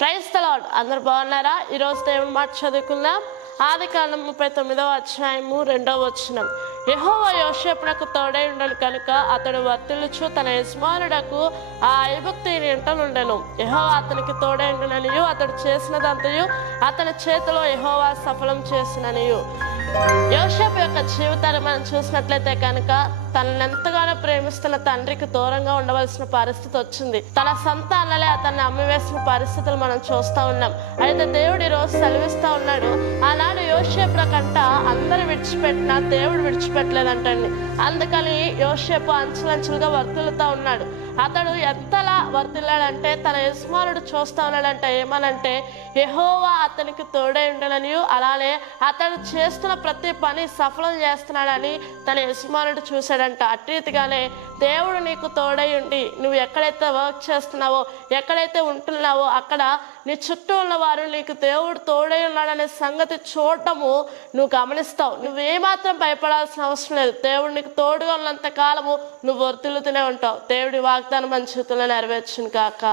Praise అందరు బాగున్నారా? ఈరోజు దేవుని మాట చదువుకుందాం. ఆది కాలం ముప్పై తొమ్మిదవ అధ్యాయము రెండవ వచనం. యహోవ యోషపునకు తోడై ఉండను కనుక అతడు వర్తిల్లుచు తన యజమానుడకు ఆ ఐభక్తి ఎంటనుండెను యహోవ అతనికి తోడై ఉండననియు అతడు చేసినదంతయు అతని చేతిలో యహోవా సఫలం చేసిననియు. యొక్క జీవితాన్ని మనం చూసినట్లయితే కనుక తనని ఎంతగానో ప్రేమిస్తున్న తండ్రికి దూరంగా ఉండవలసిన పరిస్థితి వచ్చింది. తన సొంత అతన్ని అమ్మివేసిన పరిస్థితులు మనం చూస్తూ ఉన్నాం. అయితే దేవుడు ఈరోజు రోజు సెలవిస్తూ ఉన్నాడు ఆనాడు యోషేపుల కంట అందరు విడిచిపెట్టినా దేవుడు విడిచిపెట్టలేదంటండి. అందుకని యోషేపు అంచులంచులుగా వర్తులుతూ ఉన్నాడు. అతడు ఎంతలా వర్తిల్లాడంటే తన యజమానుడు చూస్తా ఉన్నాడంటే ఏమనంటే ఎహోవా అతనికి తోడై ఉండడని అలానే అతడు చేస్తున్న ప్రతి పని సఫలం చేస్తున్నాడని తన యజమానుడు చూశాడంట. అట్రీతిగానే దేవుడు నీకు తోడై ఉండి నువ్వు ఎక్కడైతే వర్క్ చేస్తున్నావో ఎక్కడైతే ఉంటున్నావో అక్కడ నీ చుట్టూ ఉన్న వారు నీకు దేవుడు తోడై ఉన్నాడనే సంగతి చూడటము నువ్వు గమనిస్తావు. నువ్వేమాత్రం భయపడాల్సిన అవసరం లేదు. దేవుడు నీకు తోడుగా ఉన్నంత కాలము నువ్వు వర్తిల్లుతూనే ఉంటావు. దేవుడి వాగ్దానం మన చేతుల్లో నెరవేర్చును కాక